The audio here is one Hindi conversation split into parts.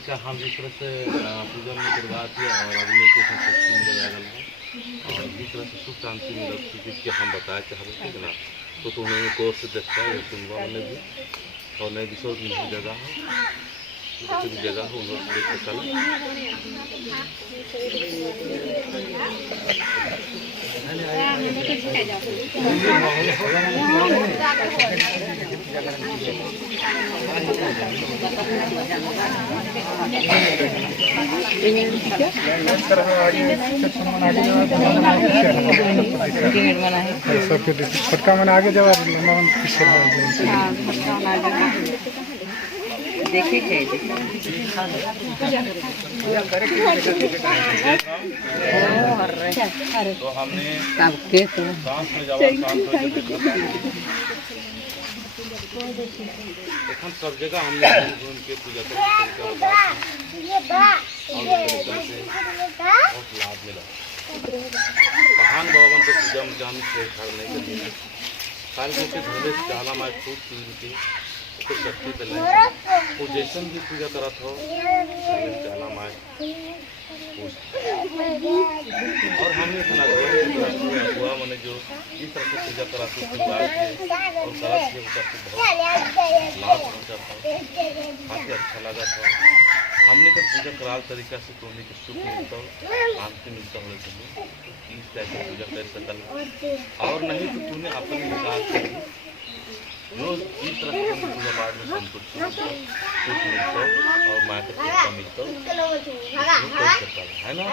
तरीका हम जिस तरह से पूजा में करवाती है और आदमी के साथ शक्ति मिल जाएगा है और जिस तरह से सुख शांति मिल जिसके हम बताए चाहे ठीक ना तो तुम्हें कोर्स से देखता है सुनवा मैंने भी और नए विश्व में जगह है जगह हो उन लोग देख सकता फटका मैंने आगे जवाब देखिए तो हमने सबके तो सांस में जवाब शांत सब जगह हमने घूम के पूजा करके और बहुत लाभ मिला महान भगवान को पूजा में जान से नहीं करनी साल को के धर्म चाला माय खूब की तो शक्ति दिलाई वो जैसन भी पूजा करत हो चाला माय और हमने सुना हुआ मैंने जो इस तरह से पूजा करा तो और गलत से बहुत लाभ पहुँचा था काफ़ी अच्छा लगा था हमने का पूजा कराल तरीका से तोड़ने के सुख मिलता हो शांति मिलता हो इस टाइप की पूजा कर सकता और नहीं तो तूने अपने विकास करी जो इस तरह से पूजा पाठ में संतुष्ट सुख मिलता और माँ का कृपा मिलता है ना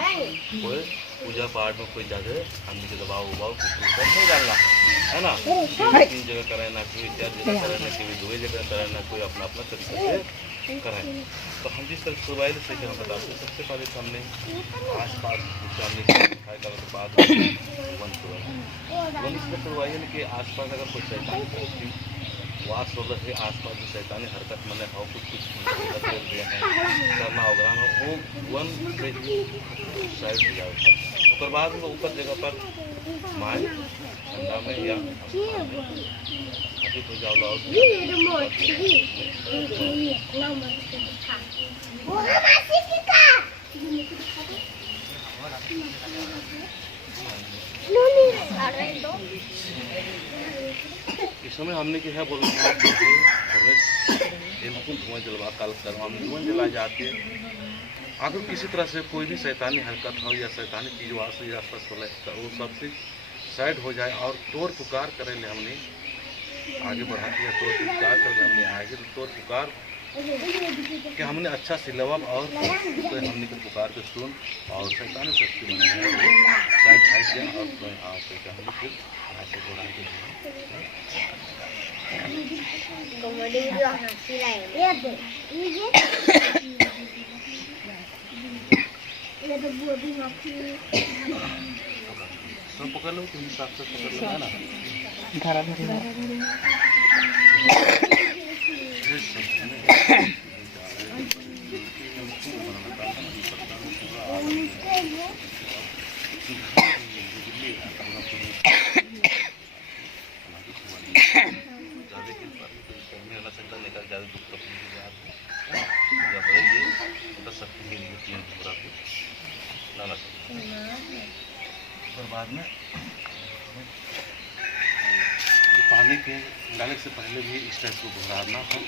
कोई पूजा पाठ में कोई ज़्यादा हमने के दबाव उबाव कुछ नहीं डालना है ना 3 जगह कराए ना कोई 4 जगह कराए ना कोई 2 जगह कराए ना कोई अपना अपना तरीके से कराएं तो हम जिस तरह शुरुआत से हम बताते हैं सबसे पहले हमने आस पास सामने खाए का बाद वन इसमें शुरुआत के आस पास अगर कोई शैतानी वास हो रहे आस पास जो शैतानी हरकत मने हो कुछ करना होगा वो वन से साइड हो जाए उसके बाद वो ऊपर जगह पर माए ठंडा में या अधिक हो जाओ इस समय हमने क्या है बोल रहा धुआं जलवा काल हमने धुआं जला जाते हैं अगर किसी तरह से कोई भी शैतानी हरकत हो या शैतानी चीज़ वास आसपास हो वो सबसे साइड हो जाए और तोड़ पुकार करें हमने आगे बढ़ाते हैं तोड़ पुकार कर हमने आगे तो तोड़ पुकार कि हमने अच्छा सिलवा और तो हमने के पुकार के सुन और शैतानी शक्ति बनाया साइड हट जाए और हमने फिर आगे बढ़ा सब पकड़ लो तुम हिसाब से पकड़ लो है ना धारा बाद में पानी के डालने से पहले भी इस टाइप को घुराना हो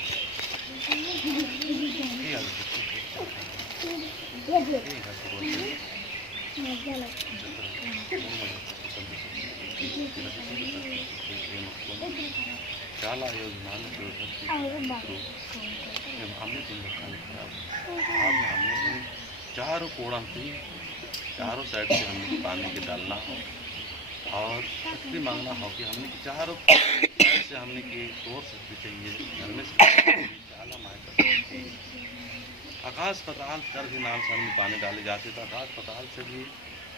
చాలా योजनाओं हमने हमने चारों कोड़ा से चारों साइड से हमने पानी के डालना हो और शक्ति मांगना हो कि हमने चारों साइड से हमने की तोड़ सकती चाहिए घर में चाला माए आकाश पताल कर भी नाम से हमने पानी डाले जाते तो आकाश पताल से भी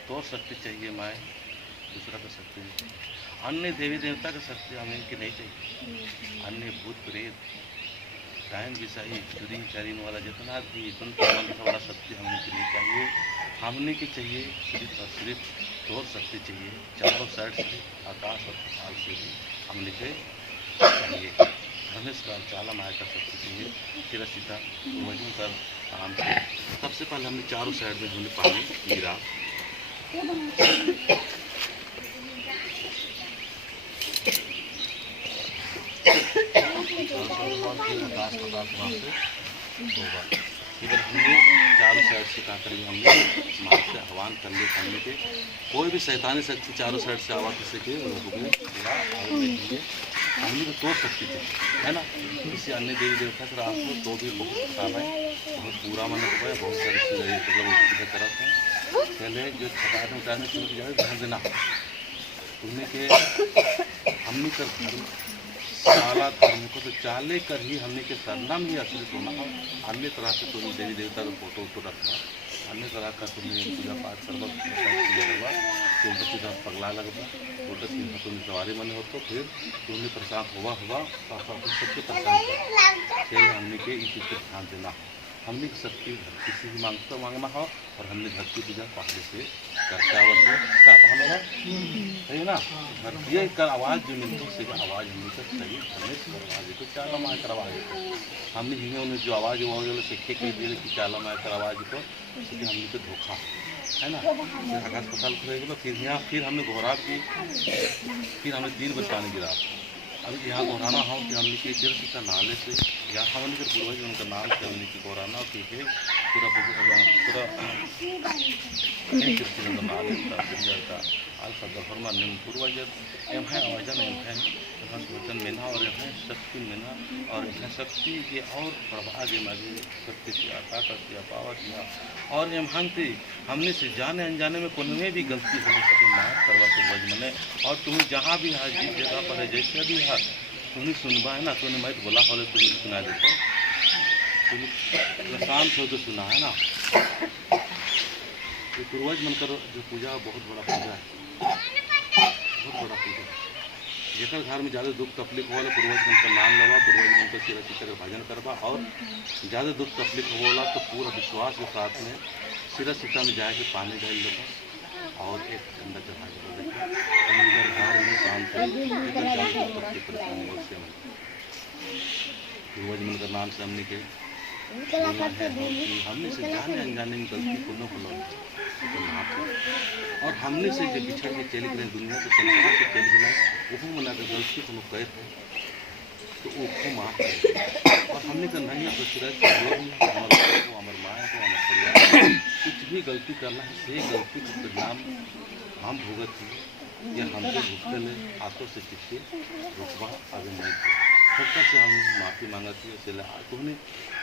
तोड़ सकती चाहिए माए दूसरा कर सकते हैं अन्य देवी देवता का शक्ति हमें इनकी नहीं चाहिए अन्य भूत प्रेत डायन विषाही चुरी चरीन वाला जितना भी मंत्र वाला शक्ति हमने के लिए चाहिए हमने की चाहिए सिर्फ और सिर्फ तोड़ शक्ति चाहिए चारों साइड से आकाश और पाताल से भी हमने के चाहिए धर्मेश का चाला माया का शक्ति के लिए तेरा सीता वजन कर आराम से। सबसे पहले हमने चारों साइड में हमने पानी गिरा। इधर हमने चारों साइड से क्या करेंगे, हमने माँ से आह्वान कर लिए करने के कोई भी शैतानी शक्ति चारों साइड से आवाज से के हमने तो तोड़ सकती थी, है ना। किसी अन्य देवी देवता से रात को तो भी बहुत खराब है, बहुत बुरा मन हुआ है, बहुत सारी चीज़ें मतलब उसकी तरफ है। पहले जो छटाने उतारने की ध्यान देना उन्हें के हमने कर धर्म सारा धर्म को तो चाले कर ही हमने के सरनाम ही असली होना। अन्य तरह से तुम देवी देवता का फोटो वोटो रखना, अन्य तरह का तुम्हें पूजा पाठ करवा लगवा तो सीधा पगला लगवा तो तुम सवारी मन हो तो फिर तुम्हें प्रसाद हुआ सबके प्रसाद हमने के इस चीज़ पर ध्यान देना। हमने शक्ति किसी भी मांगना हो और हमने धरती पूजा पहले से करते आवत हो क्या पहले है ना। धरती का आवाज़ जो मिलती है आवाज़ हमने का सही आवाज़ तो चाला माया कर आवाज़ हमने जिन्हें उन्हें जो आवाज़ सीखे के दिए कि चाला माया कर आवाज़ तो हमने तो धोखा है ना। फिर आकाश पताल खुलेगा फिर हमने घोरा की, फिर हमने 3 बजे पानी गिरा। अभी यहाँ घोराना हो कि हमने के तीर्थ का नाले से यहाँ हमने के पूर्वज उनका नाम से हमने की घोराना कि है पूरा नाले का अल्फा दफरमा निम पूर्वज एम है आवाजन एम है वचन मेना और यहाँ शक्ति मेना और यहाँ शक्ति के और प्रभाव मारी शक्ति किया ताकत किया पावर किया और एम हंती हमने से जाने अनजाने में कोई में भी गलती होने सके माफ करवा पूर्वज मने। और तुम्हें जहाँ भी है जिस जगह पर है जैसे भी है तुम्हें सुनवा है ना, तुम्हें मैं बोला हो तुम्हें सुना देता तुम्हें शांत हो तो सुना है ना। ये पूर्वज मनकर जो पूजा बहुत बड़ा पूजा है, बहुत बड़ा पूजा है। जेकर घर में ज़्यादा दुख तकलीफ होला पूर्वज मन का नाम लेवा, पूर्वज मन का सिरा चित्र का भजन करवा और ज़्यादा दुख तकलीफ होला तो पूरा विश्वास के साथ में सिरा सीता में जाके पानी डाल लेगा और एक ठंडा चढ़ा के घर में शांत पूर्वज मन का नाम से हमने के हमने से जाने अनजाने में गलती को और हमने से जो बिछड़ के चले गए दुनिया के संसार से चले गए वो मना कर गलती को कैद है तो वो माफ और हमने का नहीं हमारे माया को हमारे परिवार कुछ भी गलती करना है से गलती का परिणाम हम भुगत हैं या हमसे भुगते ले हाथों से चिट्ठे रुकवा आगे नहीं सबका से हम माफ़ी मांगती है चले तुमने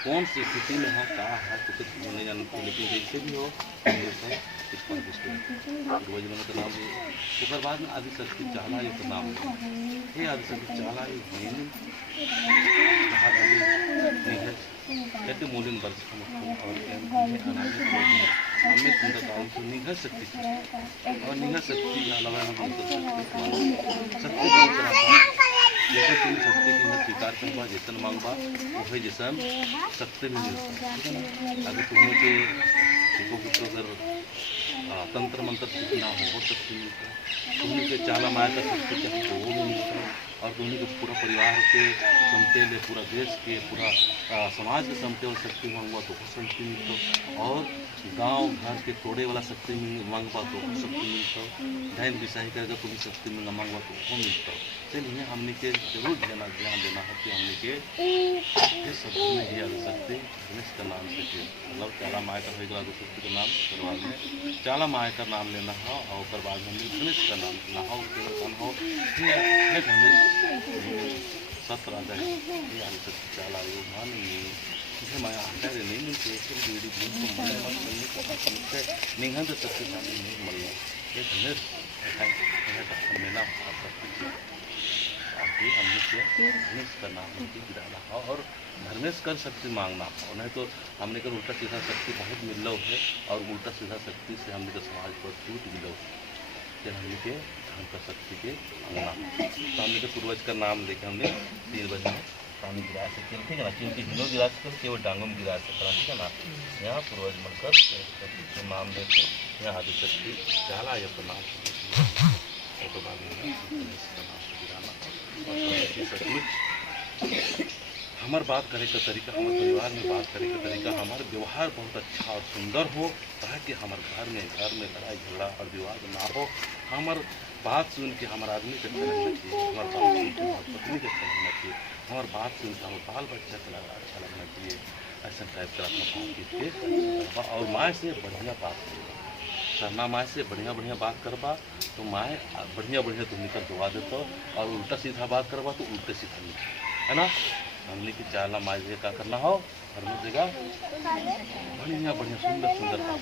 कौन सी स्थिति में है कहा है कुछ नहीं जानते लेकिन जैसे भी हो पूर्वज का नाम उसके बाद में आदि शक्ति चाला ये नाम ये आदि शक्ति चाला ये कहते मूल्यन वर्ष और हमें तुमका काम से निघा सकती और निघा शक्ति के अलावा हम शक्ति जैसे तुम शक्ति की मैं स्वीकार करवा जैसन मांगवा वही जैसन शक्ति भी मिलता है ना। अगर तुम्हें के कुछ अगर तंत्र मंत्र सीखना हो शक्ति मिलता है, तुम्हें के चाला माया का शक्ति चाहिए तो वो भी मिलता है और तुम्हें के पूरा परिवार के समते ले पूरा देश के पूरा समाज के समते वाला शक्ति मांगवा तो शक्ति मिलता और गांव घर के तोड़े वाला शक्ति मांगवा तो शक्ति मिलता ध्यान विषय करेगा तुम्हें शक्ति मांगवा तो वो मिलता। चलिए हमने के जरूर ध्यान देना है कि हमने के शब्द में ही आ सकते गणेश का नाम से मतलब चाला माया का होगा तो शक्ति का नाम करवा में चाला माया का नाम लेना हो और उसके बाद हमने गणेश का नाम लेना हो उसके हो गणेश सत्र राजा है ये आदि शक्ति चाला योग मान ये माया आचार्य नहीं मिलते निघन तो शक्ति नहीं मिलना ये गणेश मेला धर्मेश का नाम गिराना हो और धर्मेश कर शक्ति मांगना हो नहीं तो हमने का उल्टा सीधा शक्ति बहुत मिलो है और उल्टा सीधा शक्ति से हमने का समाज पर टूट मिलो फिर हमने के धर्म का शक्ति के मांगना तो हमने के पूर्वज का नाम लेके हमने 3 बजे पानी गिरा सकते हैं, ठीक है ना। क्योंकि हिंदू गिरा सकते केवल डांगों में गिरा सकते हैं, ठीक है ना। यहाँ पूर्वज बनकर नाम लेते यहाँ आदि शक्ति चाला ये तो नाम तो बाद में गिराना और हमार बात करे का तरीका, हमारे परिवार में बात करे का तरीका, हमारा व्यवहार बहुत अच्छा और सुंदर हो, ताकि हमारे घर में लड़ाई झगड़ा और विवाद ना हो। हमार बात सुन के हमारा आदमी के अच्छा लगना चाहिए, हमारे बात सुन के हमारे पत्नी के अच्छा लगना चाहिए, हमारे बात सुन के हमारे बाल बच्चा के अच्छा लगना चाहिए। ऐसा टाइप का अपना बात के और माँ से बढ़िया बात करना, माँ से बढ़िया बढ़िया बात करबा तो माँ बढ़िया बढ़िया तुम निकल दुआ देता, और उल्टा सीधा बात करबा तो उल्टे सीधा नहीं, है ना। हमने की चाला माँ से क्या करना हो, घर में जगह बढ़िया बढ़िया सुंदर सुंदर बात,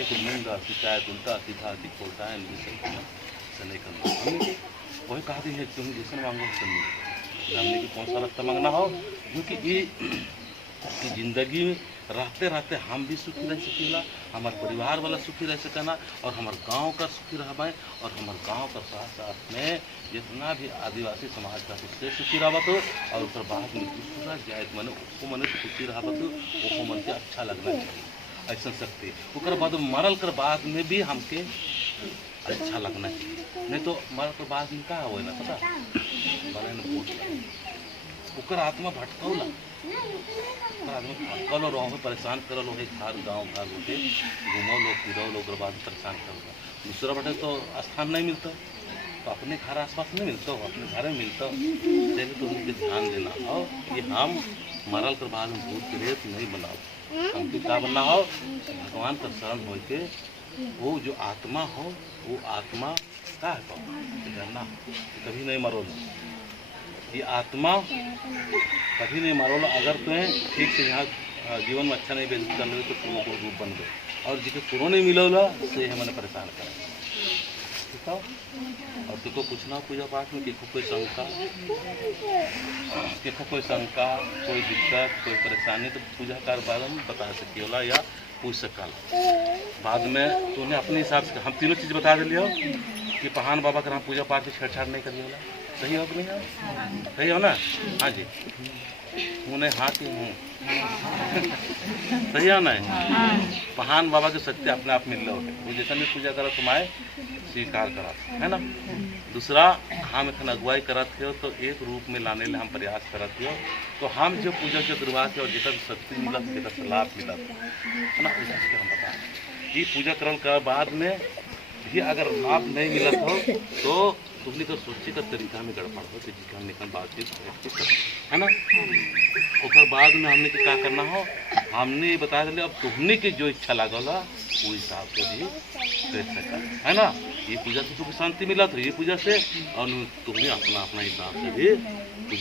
एक निंदा शिकायत उल्टा सीधा दिखोटा है नहीं करना। हमने वही कहा दी है तुम जैसे मांगो सुननी, हमने की कौन सा रास्ता मांगना हो, क्योंकि ये कि जिंदगी में रहते रहते हम भी सुखी रह सकेला, हमारे परिवार वाला सुखी रह सकेना, और हमारे गांव का सुखी रह पाए, और हमारे गांव का साथ साथ में जितना भी आदिवासी समाज का उससे सुखी रह तो, और उसके बाद में दूसरा जायत मैंने उसको मैंने सुखी रह तो वो मन के अच्छा लगना चाहिए। ऐसा सकते उसके बाद मरल कर बाद में भी हमके अच्छा लगना चाहिए, नहीं तो मरल के बाद में कहा हो ना पता ओकर आत्मा भटकौला, आदमी भटकल रहो परेशान करल हो, घर गाँव घर होते घूमो लोग फिरो लोग बाद परेशान कर। दूसरा बटे तो स्थान नहीं मिलता, तो अपने घर आसपास नहीं मिलता हो, अपने घर में मिलता हो, तो उनके ध्यान देना हो कि हम मरल कर बाद में भूत प्रेत नहीं बनाओ, हमको क्या बनना हो, भगवान का शरण हो के वो जो आत्मा हो वो आत्मा क्या है करना, कभी नहीं मरो ये आत्मा कभी नहीं मारोला। अगर तुम्हें ठीक से यहाँ जीवन में अच्छा नहीं व्यतीत कर ले तो तुम को रूप बन गए, और जिसे पूरा नहीं मिलोला से मैंने परेशान करा, ठीक है। और तुमको पूछना पूजा पाठ में कि कोई शंका कोई दिक्कत कोई परेशानी तो पूजा का बारे में बता सकिएला या पूछ सकल। बाद में तूने अपने हिसाब से हम तीनों चीज़ बता दिली हो कि पहान बाबा का पूजा पाठ की छेड़छाड़ नहीं करिएला, सही हो कि नहीं हो, सही हो ना। हाँ जी उन्हें हाँ कि हूँ सही हो ना। पहान बाबा के शक्ति अपने आप मिल रहे हो, वो जैसा भी पूजा करो तुम्हारे स्वीकार करा, है ना। दूसरा हम एखन अगुवाई करत हो तो एक रूप में लाने ले हम प्रयास करत हो, तो हम जो पूजा के दुर्वास और जितना शक्ति मिलत जितना लाभ मिलत है ना, उस चीज़ के हम बता ये पूजा करल के बाद में भी अगर लाभ नहीं मिलत हो तो तुमने का सोचे का तरीका में गड़बड़ हो, जिसका हमने कहा बातचीत है ना। और बाद में हमने क्या करना हो हमने बता दिले, अब तुमने की जो इच्छा लागला वो हिसाब से भी कर सका, है ना। ये पूजा से तुमको शांति मिला तो ये पूजा से, और तुमने अपना अपना हिसाब से भी